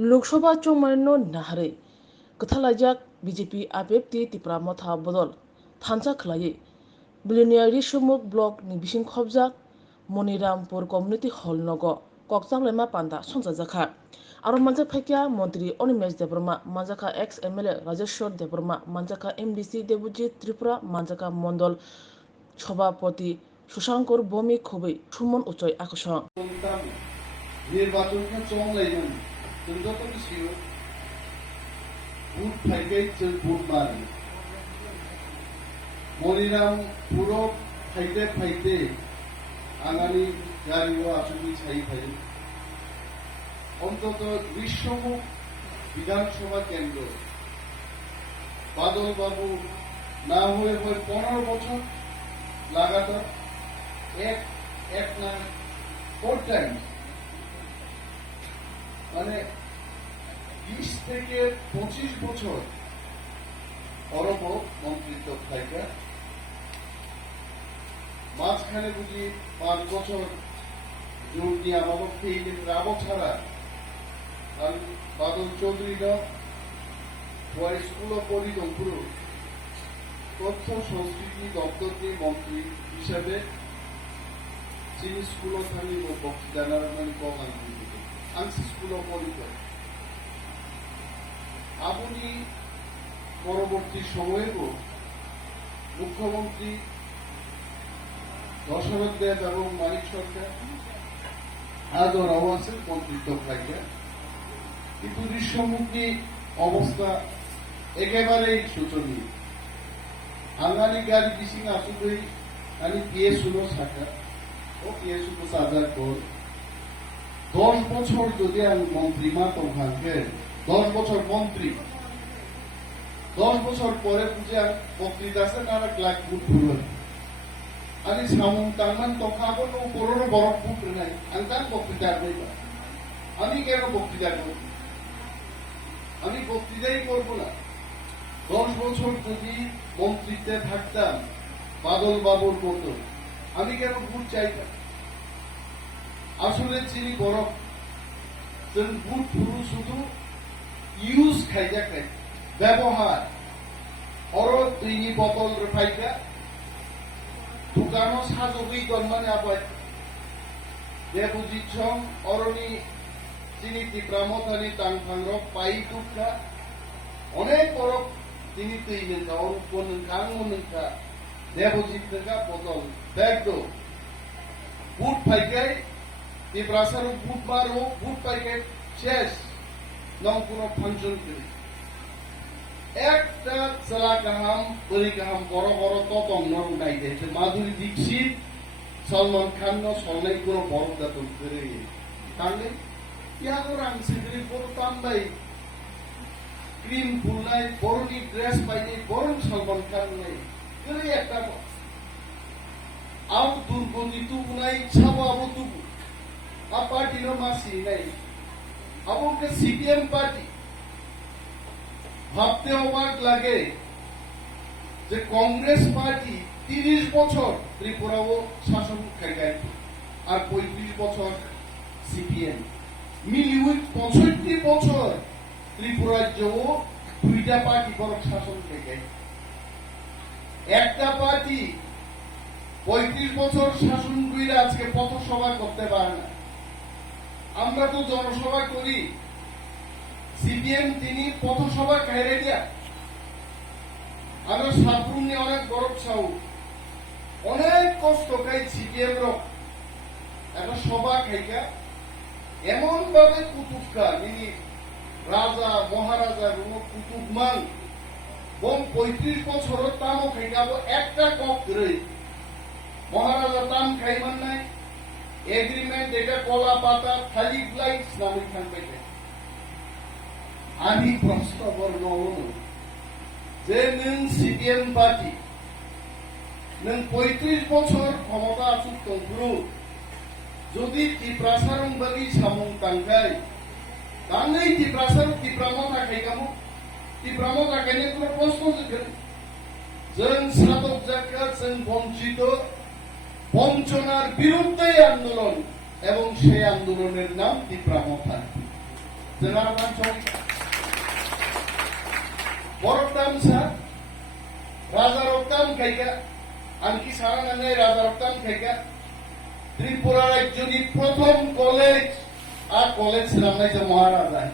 Lok Sabha चौमानो नाहारे कथालाजाक BJP आपेपति Tipra मथा बदल थानसा खलाये बिलिनियारि सुमुक block नि बिसिं खबजाक मनिरामपुर कम्युनिटी हॉल नगो कक्सांलेमा पांदा संजाजाखा आरो मानजा फाइकिया मंत्री अनिमेश देबरमा मानजाखा एक्स एमएलए राजेश्वर देबरमा मानजाखा एमडीसी देबुजी त्रिपुरा मानजाखा मंडल सभापति सुशांकर बमी खुबै सुमन उचय आकर्षण निर्वाचन चंलायमोन जों जत मिथियो बुथ फाइगै जों बुथ मारो मनिरामपुराव फाइदे आंगानि गारियाव आसुनि साइ फाइदे অন্তত বিশ্বমুখ বিধানসভা কেন্দ্র বাদল বাবু না হয়ে 15 বছর লাগাতার এক না 4 টাইম মানে 20 থেকে 25 বছর অরব মন্ত্রিত্ব থাকা মাঝখানে বুঝি 5 বছর জোর দিয়ে আমাদের এই রাবো ছাড়া বাদল চৌধুরীরা স্কুল অফ পরিদমপুর তথ্য সংস্কৃতি দপ্তরের মন্ত্রী হিসেবে যিনি স্কুল অফ বক্তৃতার মানে কমান আংসি স্কুল অফ পরিচয় আপনি পরবর্তী সময়েও মুখ্যমন্ত্রী দশরথ দেব এবং মানিক সরকার আজও আছেন মন্ত্রিত্ব থাকবে কিন্তু দৃশ্যমুখী অবস্থা একেবারেই শোচনীয় আঙ্গানি গাড়ি বিসিং আসুই আমি পিএসুনো শাখা ও পিএসুনো সাজার পর 10 বছর যদি আমি মন্ত্রী মা তোমাকে 10 বছর মন্ত্রী 10 বছর পরে বুঝে বক্তৃতা আছে না ক্লাক বুট ফুল আমি সামুং তামান তখাবো নো বড় বড় বুট নাই আমি তার বক্তৃতা করব আমি কেন বক্তৃতা করব আমি বক্তৃতাই করব না 10 বছর যদি মন্ত্রিত্বে থাকতাম বাদল বাবুর মতো আমি কেন ভোট চাইতাম আসলে যিনি বড় जों ভোট পুরো শুধু ইউজ খাইজা খাই ব্যবহার অর দুইনি বোতল ফাইকা দোকানো সাজবই দরমানে আবাই দেবুজিছং অরনি যিনি তীব্রামতানি টাংফাংর পাই টুকা অনেক বড় তিনি তৈলেন অরূপন কাংমনকা দেবজিৎ নকা বোতল ব্যাগদো বুট ফাইকাই তীব্রাসারু বুট মারো বুট ফাইকাই শেষ নং কোনো ফাংশন করি একটা চালা কাহাম বলি কাহাম বড় বড় ততং নরম নাই দেছে মাধুরী দীক্ষিত সলমান খান ন সলাই কোনো বড় দাতন করে তাহলে ইয়াগরাং সিদ্রি পড়তাম ভাই ক্রিম ফুলনাই বড়নি ড্রেস পাইনি বরং সলমান খান নাই করে একটা আউ দুর্গতি তুবু নাই ছাবো আবু তুবু আ পার্টি নো মাসি নাই আবুকে সিপিএম পার্টি ভাবতে অবাক লাগে যে কংগ্রেস পার্টি 30 বছর ত্রিপুরাও শাসন খাইগাই আর 35 বছর সিপিএম মিলিয়ে 65 বছর ত্রিপুরাজ্যও দুইটা পার্টি বড় শাসন খাইগাই একটা পার্টি 35 বছর শাসন কইরা আজকে পথসভা করতে পারে না আমরা তো জনসভা করি সিপিএম তিনি পথসভা খাইরে দিয়া আমরা সাপুর নিয়ে অনেক গরব চাও অনেক কষ্ট খাই সিপিএম র একটা সভা খাইকা এমন ভাবে কুতুবকা যিনি রাজা মহারাজা কুতুব মান বম 35 বছর তামও খাইকাবো একটা কপ করে মহারাজা তাম খাইমান নাই এগ্রিমেন্ট এটা কলা পাতা খালি লাইটস নামে খান পেটে আমি প্রশ্ন বর্ণ যে নং সিপিএম পার্টি নং 35 বছর ক্ষমতা আসুক তন্ত্রু যদি তীব্রাসারং বাগি সামং তাঙ্গাই তাঙ্গাই তীব্রামতা খাইকামো তীব্রামতা খাইনে কোনো প্রশ্ন যেখানে जों साधक जायगा जों বঞ্চিত বঞ্চনার বিরুদ্ধে আন্দোলন এবং সেই আন্দোলনের নাম তীব্রামতা Zenarman Chowk, Boroktam Sa, Raja Roktam Kaika, Anki Saranane Raja Roktam Kaika, Tripura Juni Prothom College, our college Ramnaja Maharaja.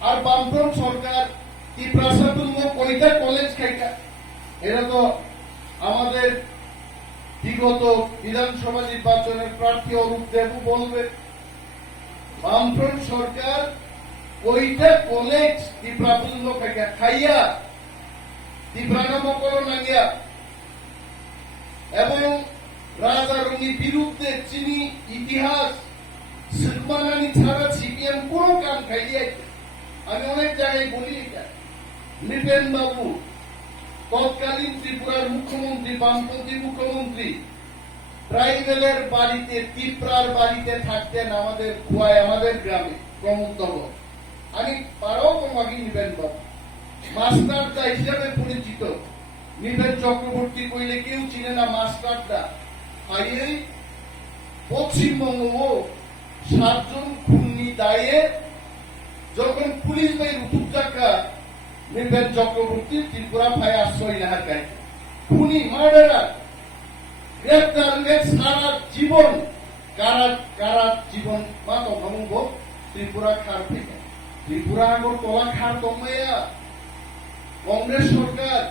Our Bamprom Sorkar, Tiprasatulmo Koita College Kaika, Erato আমাদের বিগত বিধানসভা নির্বাচনের প্রার্থী অরূপ দেবু বলবে বামফ্রন্ট সরকার ওইটা কলেজ ত্রিপুরাপূর্ণ খাইয়া ত্রিপুরানমকরণ আনিয়া এবং রাজারণীর বিরুদ্ধে চিনি ইতিহাস শিল্পানানি ছাড়া সিপিএম কোন কাম খাইয়া আমি অনেক জায়গায় বলি এটা নৃপেন বাবু তৎকালীন ত্রিপুরার মুখ্যমন্ত্রী বামপন্থী মুখ্যমন্ত্রী ট্রাইবেলের বাড়িতে ত্রিপুরার বাড়িতে থাকতেন আমাদের খোয়ায় আমাদের গ্রামে প্রমোদনগর আমি পারাও তোমাকে নিবেন বাবু মাস্টারদা হিসাবে পরিচিত নিবেন চক্রবর্তী কইলে কেউ চিনে না মাস্টারদা এই পশ্চিমবঙ্গ 7 জন খুনি দায়ে যখন পুলিশ বাই রুতুজাকা নির্বেদ চক্রবর্তী ত্রিপুরা ভাই আশ্রয় নেহার গাই খুনি মার্ডারার গ্রেপ্তার সারা জীবন কারা জীবন মাত ভঙ্গ ত্রিপুরা খার থেকে ত্রিপুরা আগর তলা খার কমাইয়া কংগ্রেস সরকার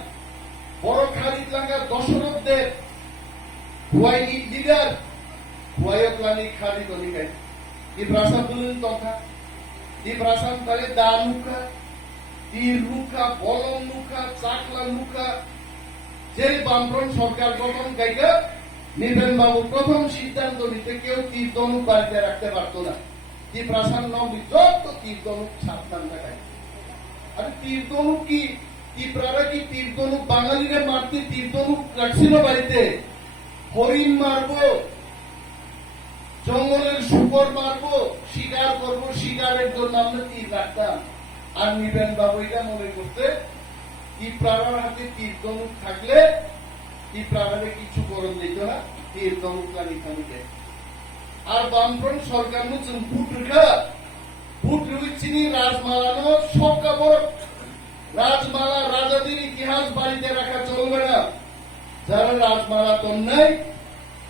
বড় খারিদ লাগা দশরথ দেব হুয়াইনি লিডার হুয়াইতলানি খারিদ অলিগাই দি প্রাসাদ বলুন তথা দি প্রাসাদ তালে দানুকা তীর লুকা বলম লুকা চাকলা লুকা যে বামফ্রন্ট সরকার গঠন গাইকা নিবেন বাবু প্রথম সিদ্ধান্ত নিতে কেউ তীর ধনুক বাড়িতে রাখতে পারত না যে প্রাসাদ নবী যত তীর ধনুক সাবধান দেখায় আর তীর ধনুক কি ত্রিপুরারা কি তীর ধনুক বাঙালিরা মারতে তীর ধনুক রাখছিল বাড়িতে হরিণ মারবো জঙ্গলের শুকর মারবো শিকার করবো শিকারের জন্য আমরা তীর রাখতাম আর নিবেন বাবু এটা মনে করতে ত্রিপুরার হাতে তীর ধনুক থাকলে ত্রিপুরারে কিছু করণ দিত না তীর ধনুক কানিকে আর বামফ্রন্ট সরকার নতুন ভোট চিনি রাজমালানো সব কাপড় রাজমালা রাজাদের ইতিহাস বাড়িতে রাখা চলবে না যারা রাজমালা তন্যায়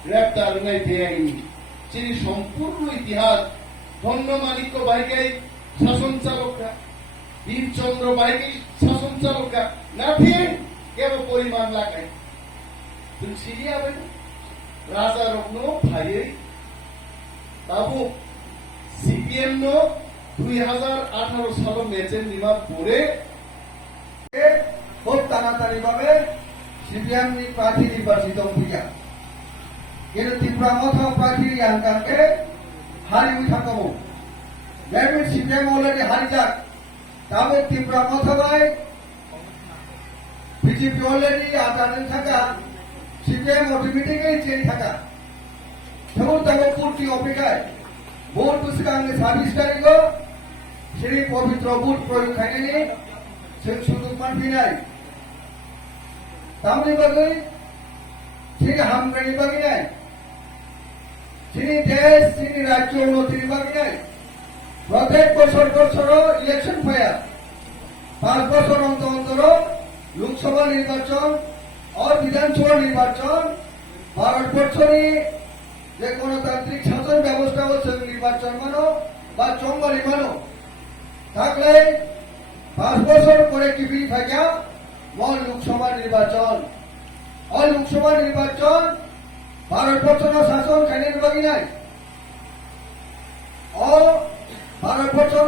গ্রেপ্তার নেই বেআইনি চিনি সম্পূর্ণ ইতিহাস ধন্য মানিক্য ভাইকে শাসন চালকরা বীরচন্দ্র বাহিনী শাসন চালকা না ফিরে কেবল পরিমাণ লাগায় তুমি সিরিয়া হবে রাজা রত্ন ভাই বাবু সিপিএম 2018 সাল ম্যাচের নিমার পরে খুব তাড়াতাড়ি ভাবে সিপিএম প্রার্থী নির্বাচিত হইয়া কিন্তু ত্রিপুরা মথা প্রার্থী ইয়াঙ্কাকে হারি উঠাকব দেখবেন সিপিএম অলরেডি হারি যাক তবে ত্রিপুরা মথাবাই বিজেপি অলরেডি আটানে থাকা সিপিএম অটোমেটিক্যালি চেঞ্জ থাকা যেমন তাকে পূর্তি অপেক্ষায় ভোট পুস্তিকাঙ্গে 26 তারিখ সেই পবিত্র ভোট প্রয়োগ খাইনি সে সুযোগ মানবি নাই তামনি বাকি সেই হামগানি বাকি নাই তিনি দেশ তিনি রাজ্য উন্নতির বাকি নাই প্রত্যেক বছর ইলেকশন ফায়া 5 বছর অন্তর লোকসভা নির্বাচন আর বিধানসভা নির্বাচন ভারতবর্ষের যে গণতান্ত্রিক শাসন ব্যবস্থা হচ্ছে নির্বাচন মানো বা চঙ্গলি মানো থাকলে 5 বছর করে টিভি থাকা লোকসভা নির্বাচন আর লোকসভা নির্বাচন ভারতবর্ষের শাসন খাইনে বাকি নাই ও ভারতবর্ষের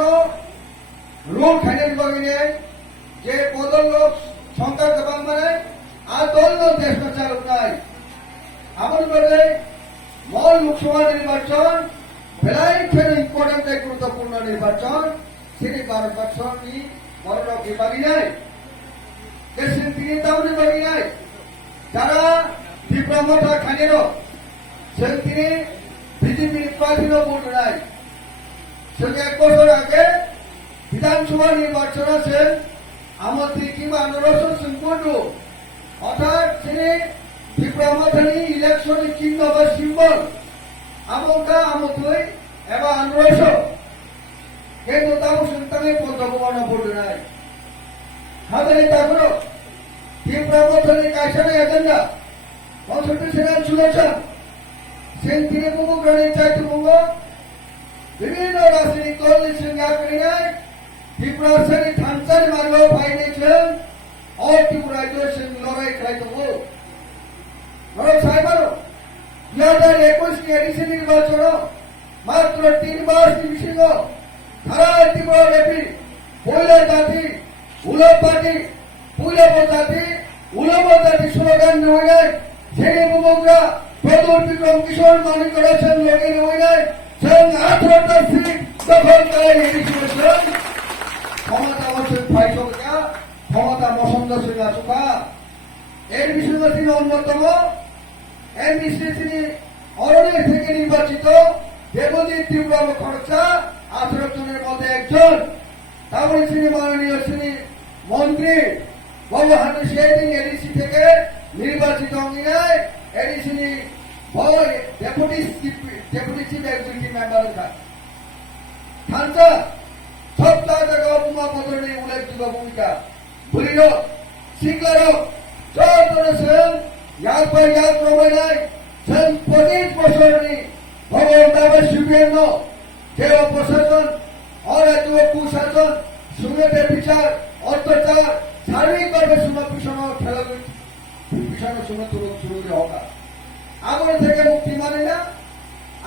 রুল খাইনে বাকি নাই যে বদল লোক সংখ্যা গবাং মানে আর দল দেশ চালক নাই আমার বলে মূল লোকসভা নির্বাচন ভেলাই ইম্পর্টেন্ট গুরুত্বপূর্ণ নির্বাচন সেটি ভারতবর্ষের বড় বাকি নাই দেশের তিনি তাহলে বাকি নাই যারা ত্রিপুরা খানির সে তিনি বিজেপি প্রার্থীর ভোট নাই সে 1 বছর আগে বিধানসভা নির্বাচন আছে আমাদের কিংবা আন্দোলন সম্পূর্ণ অর্থাৎ তিনি ত্রিপুরা মাথানি ইলেকশনের চিহ্ন বা সিম্বল আমকা আমতই এবং আন্দোলন কিন্তু তাও সন্তানের পদ্মকুমার পড়বে নাই হাজারে তাগুলো ত্রিপুরা মধ্যে কাইসারে এজেন্ডা কনস্টিটিউশনাল সলিউশন সেন্টিনে মুমুগ্রানের চাইতে মুঙ্গ বিভিন্ন রাজনৈতিক দলের সঙ্গে আগ্রহী ত্রিপুরা শ্রেণী থানচার মার্গ ফাইনেছেন ও ত্রিপুরা রাজ্যের লড়াই খেলাই দেবো সাহেবারও 2021 এডিশন নির্বাচন মাত্র 3 মাস বিশেষ ধারা ত্রিপুরা ব্যাপী পয়লা জাতি উলভ পার্টি পুলব জাতি স্লোগান নয় শ্রেণী মুমুগ্রা প্রদূর বিক্রম কিশোর মানিক করেছেন লগিন নয় সেন 18টা সিট দখল করে নিয়েছিলেন ক্ষমতা বছর ফাইট হোকা ক্ষমতা বসন্ত সিং আসুকা এর বিষয়ে তিনি অন্যতম এমবিসিসি অরণ্য থেকে নির্বাচিত দেবজিৎ ত্রিপুরা খরচা 18 জনের মধ্যে একজন তামিল শ্রী মাননীয় শ্রী মন্ত্রী বাবু হানু শেদিং এডিসি থেকে নির্বাচিত অঙ্গীকার ADC deputy chief executive member থানচা সপ্তাহ উপমা পদনী উল্লেখযোগ্য ভূমিকা ভুলিল শিখলার চৌধুরী ইয়ার পর ইয়ার প্রমাণ সেন 25 বছরনি ভগবান দাবে সুবিধ দেহ প্রশাসন অরাজ্য কুশাসন সুমেধের বিচার অত্যাচার সার্বিকভাবে সুমপিষণ খেলা পিছানো সুমতুরুদের হকা আমল থেকে মুক্তি মানে না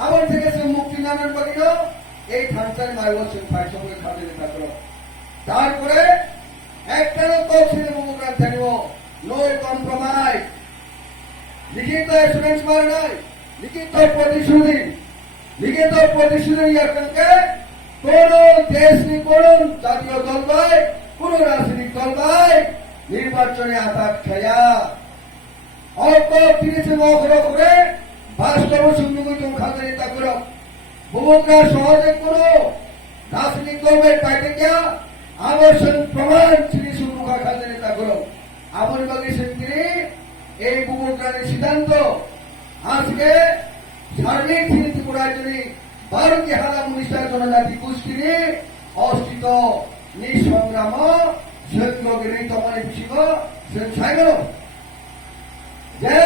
আমল থেকে সে মুক্তি নানান বাকি এই থানচার মাইবছর ফাইট সঙ্গে খাতে থাকলো তারপরে একটা কৌশলে মুমুগ্রাম থাকব নো কম্প্রোমাইজ লিখিত এসুরেন্স মার নাই লিখিত প্রতিশ্রুতি ইয়ারকে কোন দেশ নি কোন জাতীয় দল ভাই কোন রাজনৈতিক দল ভাই নির্বাচনে আঘাত খায়া অল্প তিরিশে মহর করে বাস্তব সুন্দর খাতে থাকল মুমুগ্রা সহজে কোন রাজনৈতিক দলের পাইতে গিয়া আবশ্যক প্রমাণ শ্রী সুমুখা খাতে থাকল আমার বাকি সেন্দ্রী এই মুমুগ্রানের সিদ্ধান্ত আজকে সার্বিক ত্রিপুরা জুড়ে 12টি হালা মুনিষ্ঠার জনজাতি গোষ্ঠীর অস্তিত্ব নিঃসংগ্রাম সত্যগিরি তোমার বিশিব সাইগল যে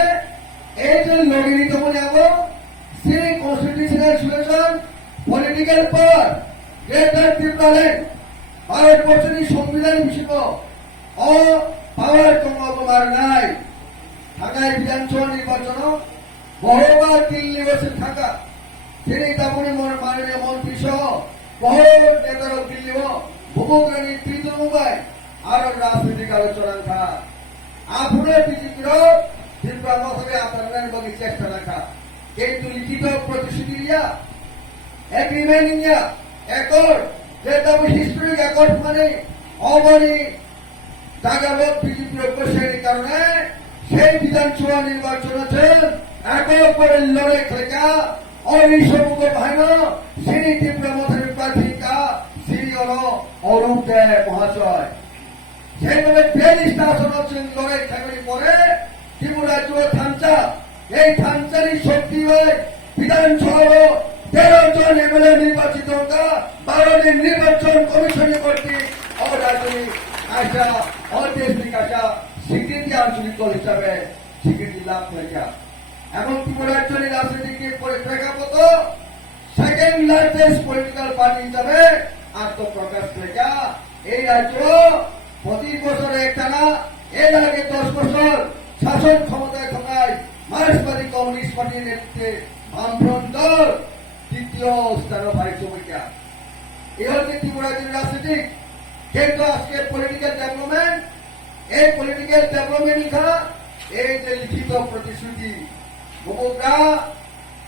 এই যে লগিনি তমনে আব সেই কনস্টিটিউশনাল সলিউশন পলিটিক্যাল পাওয়ার গ্রেটার ত্রিপুরা ল্যান্ড ভারতবর্ষের সংবিধান বিশিব ও পাওয়ার তোমার নাই ঢাকায় বিধানসভা নির্বাচন বহুবার দিল্লি বসে থাকা তিনি তেমনি মাননীয় মন্ত্রী সহ বহু নেতার দিল্লি ভূমগ্রানী তৃতীয় মুম্বাই আরো রাজনৈতিক আলোচনা থা আপনার বিজেপির ত্রিপুরা মধ্যে আপনার বগে চেষ্টা রাখা কিন্তু লিখিত প্রতিশ্রুতি এগ্রিমেন্ট ইন্ডিয়া একর্ড যেটা হিস্টোরিক একর্ড মানে অবনী জাগাবত বিজেপির অভ্যাসের কারণে সেই বিধানসভা নির্বাচন আছে একে অপরের লড়াই খেলা অনিসমুখ ভাইন শ্রী ত্রিপুরা মধ্যে প্রার্থিকা শ্রী অরূপ দেয় মহাশয় সেইভাবে 42টা আসন হচ্ছেন লড়াই খেলার পরে ত্রিপুরা রাজ্য থানচা এই থানচারই শক্তি হয় বিধানসভা 13 জন এমএলএ নির্বাচিত 12 নির্বাচন কমিশনে কর্তৃক অরাজনৈতিক আশা অদেশিক আশা স্বীকৃতি আঞ্চলিক দল হিসাবে স্বীকৃতি লাভ করেছে এবং ত্রিপুরা রাজ্যের রাজনীতির প্রেক্ষাপট সেকেন্ড লার্জেস্ট পলিটিক্যাল পার্টি হিসাবে আত্মপ্রকাশ করেছে এই রাজ্য 25 বছরে একটানা এর আগে 10 বছর শাসন ক্ষমতায় থাকায় মার্ক্সবাদী কমিউনিস্ট পার্টির নেতৃত্বে বামফ্রন্ট দল তৃতীয় স্থানে পাইছে বইটা এই হচ্ছে ত্রিপুরা রাজ্যের রাজনীতিক কিন্তু আজকে পলিটিক্যাল ডেভেলপমেন্ট এই পলিটিক্যাল ডেভেলপমেন্ট লিখা এই যে লিখিত প্রতিশ্রুতি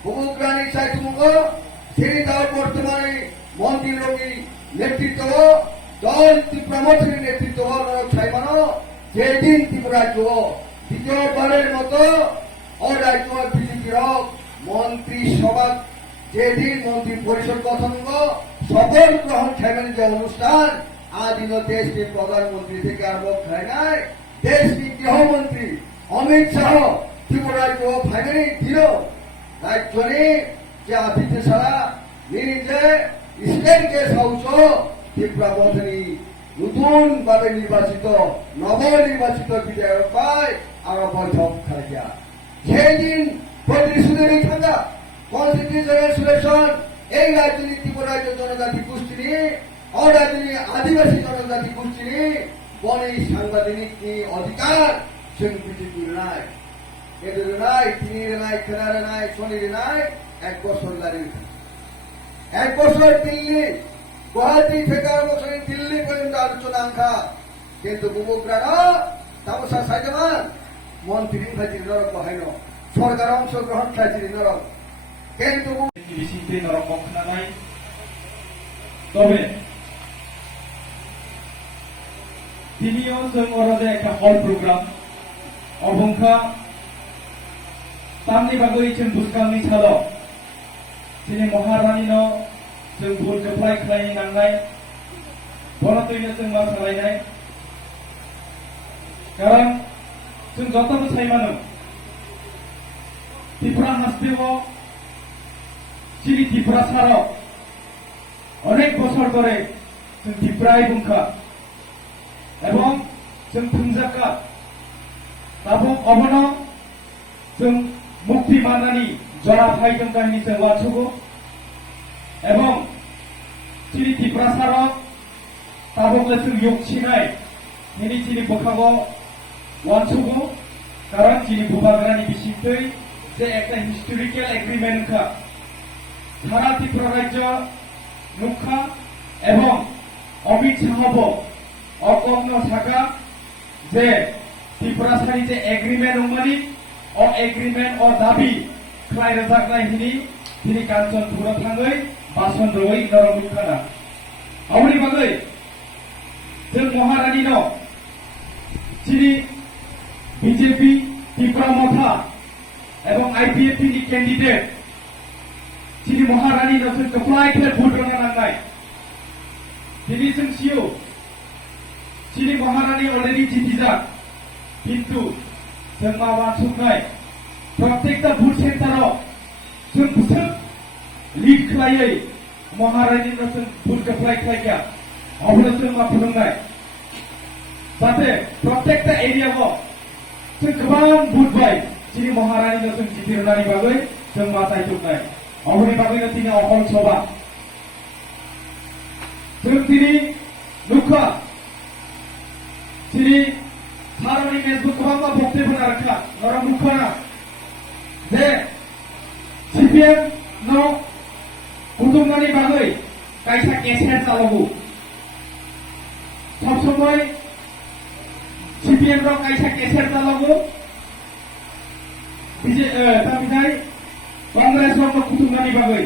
মুমুগ্রানী সাইটুমুখ সেই দল বর্তমানে মন্ত্রী রোগী নেতৃত্ব দল ত্রিপুরামন্ত্রীর নেতৃত্ব ছাইমানো যেদিন ত্রিপুরা রাজ্য দ্বিতীয়বারের মতো অরাজ্য বিজেপির মন্ত্রী সভা যেদিন মন্ত্রী পরিষদ গঠন শপথ গ্রহণ খেবেন যে অনুষ্ঠান আদিন দেশটির প্রধানমন্ত্রী থেকে আরম্ভ হয় নাই দেশটির গৃহমন্ত্রী অমিত শাহ ত্রিপুরা রাজ্য ভাইবেনি দিল রাজ্যে যে আতিথ্য ছাড়া নিজে স্টেট গেস্ট হাউস ত্রিপুরা মন্ত্রী নতুন ভাবে নির্বাচিত নবনির্বাচিত বিধায়ক পায় আর বৈঠক খাইয়া সেদিন প্রতিশ্রুতির থাকা কনস্টিটিউশনাল সিলেকশন এই রাজনীতি ত্রিপুরা রাজ্য জনজাতি গোষ্ঠী নিয়ে অরাজনী আদিবাসী জনজাতি গোষ্ঠী নিয়ে বনে সাংবাদিক অধিকার जों বিজেপি নাই এদের নাই তিনির নাই খেলার নাই শনির নাই 1 বছর দাঁড়িয়ে 1 বছর দিল্লি গুয়াহাটি থেকে আরম্ভ করে দিল্লি পর্যন্ত আলোচনা আঙ্কা কিন্তু যুবকরা তামসা সাইজমান মন্ত্রী খাইছি নরক বাহাইন সরকার অংশগ্রহণ খাইছি নরক কিন্তু বিশিতে নরক বক্ষণা নাই তবে তিনিও जों অরদে একটা হল প্রোগ্রাম অবংখা তামনি বাগৈ जों बुसखांनि साल दिनै महारानीनो जों भुट एप्लाइ खालामनो नांनाय बरतैनो जों मा खालायनाय कारण जों जतबो सायमानो त्रिपुरा हास्टेलाव सिरि त्रिपुरा साराव अनेक बছর ধরে जों त्रिपुराय बुंखा এবং जों थुंजाका তারপর অবনো जों মুক্তি মানানি জরা ফাইদং কাহিনী जों वाचुगो এবং চিনি ত্রিপুরা সারক তাবকলে जों योगसिनाय নিনি চিনি বখাগো वाचुगो কারণ চিনি বুবাগ্রানি বিশিষ্টই যে একটা হিস্টোরিক্যাল এগ্রিমেন্ট খা সারা ত্রিপুরা রাজ্য নুখা এবং অমিত শাহব অকগ্ন থাকা যে ত্রিপুরা সারি যে এগ্রিমেন্ট উমানি ও এগ্রিমেন্ট ও দাবি খাই রজাকনাই হিনি তিনি কাঞ্চন পুরো থাঙ্গৈ বাসন রই নরমুখানা আমনি বাগৈ जों महारानी न चिनि বিজেপি ত্রিপুরা মথা এবং আইপিএফটি नि कैंडिडेट चिनि महारानी न जों कप्लाय खेल भोट होनो नांनाय दिनै जों सिउ चिनि महारानी अलरेडी जितिजाक কিন্তু जों मा वाचुकनाय प्रत्येकटा भोट सेन्टाराव जों बिसोर लिड खालायै महारानी न जों भोट एप्लाइ खालायगा अब्ला जों मा फुलुंनाय जाहाथे प्रत्येकटा एरियाव जों गोबां भोट बाय चिनि महारानी न जों जितिरनायनि बागै जों मा दायथ'नाय अबनि बागैनो दिनै अहल सभा जों दिनै नुखा चिनि भारतनि मेजबो गोबां बक्तव्य रखा नरमुखना जे सिपिएम न कुटुम्बनि बागै कायसा केसेट चालगु सब समय सिपिएम र कायसा केसेट चालगु तामिनाय कांग्रेस र कुटुम्बनि बागै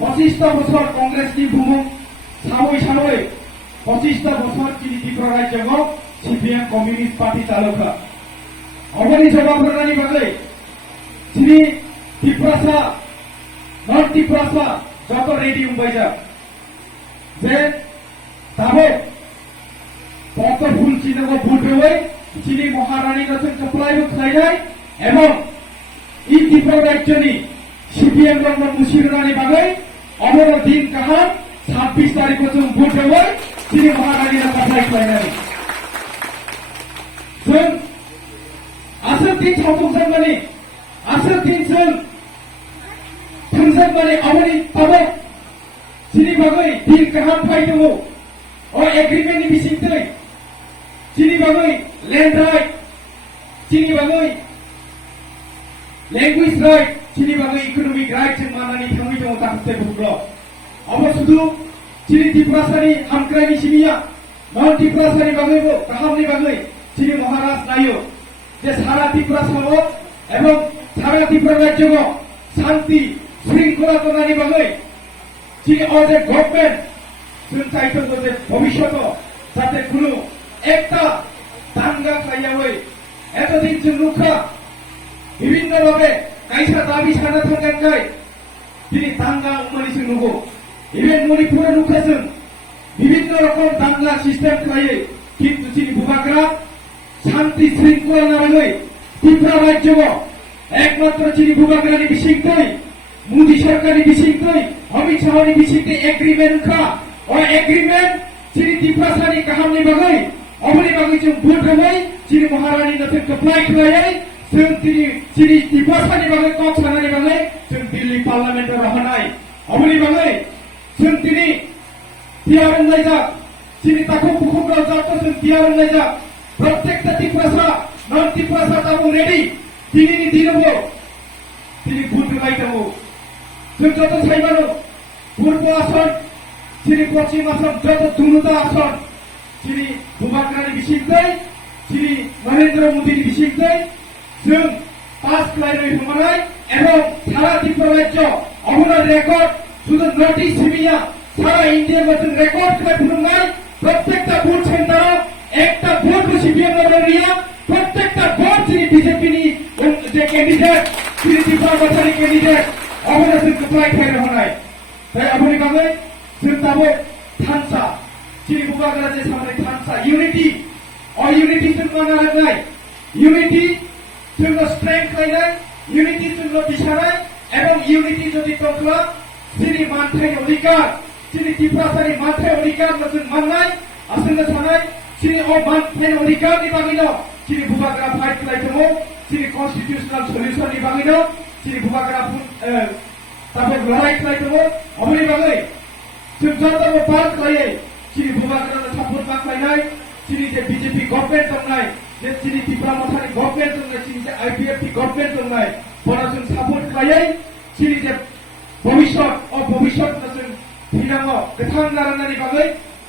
25টা বছর কংগ্রেসनि ভূমং সাवै सावै 25টা বছর চিনি ত্রিপুরা রাজ্যক সিপিএম কমিউনিস্ট পার্টি চালকা অবনি জবাবদারি বাগৈ চিনি ত্রিপুরা নর্থ ত্রিপুরা যত রেডি উম্বাইজা যে তাবে কত ফুল চিনব ভোট হই চিনি মহারানী নতুন কপ্লাই খাইনাই এবং ই ত্রিপুরা রাজ্যনি সিপিএম রং মুশিরনানি বাগৈ অমর দিন কাহাম 26 তারিখ পর্যন্ত ভোট হই চিনি মহারানী কপ্লাই খাইনাই जों आसर दिन सावथुंजों माने आसर दिन जों थोंजों माने अमनि ताबो चिनि बागै दिन गाहाम फायदों ओ एग्रीमेंटनि बिसिंतै चिनि बागै लैंड राइट चिनि बागै लैंग्वेज राइट चिनि बागै इकोनॉमिक राइट जों मानानि थांबाय दङ दाखुते बुग्ल अब शुधु चिनि त्रिपुरासानि हामक्राइनि सिनिया नन त्रिपुरासानि बागैबो गाहामनि बागै चिनि महाराज नायो जे सारा त्रिपुरा साव এবং সারা ত্রিপুরা রাজ্য শান্তি শৃঙ্খলা প্রদানি বাগৈ চিনি অজে গভর্নমেন্ট जों চাইতো যে ভবিষ্যৎ যাতে কোনো একটা দাঙ্গা খাইয়াওই এতদিন जों নুখা বিভিন্নভাবে কাইসা দাবি সানা থাকায় তিনি দাঙ্গা উমানি जों নুগো ইভেন মণিপুরে নুখা जों বিভিন্ন রকম দাঙ্গা সিস্টেম খাইয়ে কিন্তু চিনি বুবাগ্রা শান্তি শৃঙ্খলা নামে ত্রিপুরা রাজ্য একমাত্র চিনি বুবাগ্রানি বিশিষ্টই मोदी सरकारनि बिसिंतै अमित शाहनि बिसिंतै एग्रिमेन्ट खा अ एग्रिमेन्ट सिरि तिफ्रासानि गाहामनि बागै अबनि बागै जों भोट होबाय सिरि महारानी नथोन कप्लाय खालायै जों सिरि तिफ्रासानि बागै कक सानानि बागै जों दिल्ली पार्लामेन्टआव रहनाय अबनि बागै जों दिनै तियारंलाय जा सिरि ताखौ बुखुमराव जातो जों तियारंलाय जा प्रत्येकता तिफ्रासा नन तिफ्रासा ताबो रेडी दिनैनि दिनावबो दिनै भोट होबाय दङ जों जत साइबानो पूर्व आसन सिरि पश्चिम आसन जत दुनुता आसन सिरि बुबाग्रानि बिसिंतै सिरि नरेन्द्र मोदीनि बिसिंतै जों पास खालायनाय हमानाय एवं सारा त्रिपुरा राज्य अबना रेकर्ड শুধু নর্থ ইস্ট সিমিয়া সারা ইন্ডিয়ার মধ্যে রেকর্ড করে ফুটনাই প্রত্যেকটা ভোট সেন্টারে একটা ভোট সিপিএম এরিয়া প্রত্যেকটা ভোট সিরি বিজেপি নি যে ক্যান্ডিডেট সিরি ত্রিপুরা বাজারি ক্যান্ডিডেট অবনা जों कप्लाय खायनो हनाय তাই আপনি কামে जों दाबो थानसा सिरि बुबाग्रा जे सामने थानसा यूनिटी और यूनिटी जों माना होनाय यूनिटी जोंनो स्ट्रेंथ खायनाय यूनिटी जोंनो बिसानाय एवं यूनिटी যদি তকলা सिरि मानथाय अधिकार सिरि तिफ्रासानि मानथाय अधिकार जों माननाय आसंग थानाय सिरि अ मानथाय अधिकारनि बागैनो सिरि बुबाग्रा फाइट खालायदों सिरि कन्स्टिट्यूशनल सल्यूशननि बागैनो सिरि बुबाग्रा ताबो लड़ाई खालायदों अबनि बागै जों जतबो पार खालायै सिरि बुबाग्रानो सापर्ट बाख्लायनाय सिरि जे बीजेपी गभर्नमेन्ट दंनाय जे सिरि त्रिपुरा मथानि गभर्नमेन्ट दंनाय सिरि जे आईपीएफटी गभर्नमेन्ट दंनाय बना जों सापर्ट खालायै सिरि जे भविष्यत और भविष्यत जों फिराङो गोथां नारायणनि बागै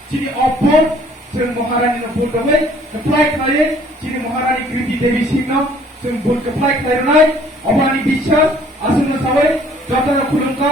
सिरि अभोट जों महारानीनो भोट होबाय कप्लाय खालायै सिरि महारानी कृति देवी सिंहनो जों भोट कप्लाय खालायनाय अबानि बिश्वास आसंग सावै जतनो खुलुमगा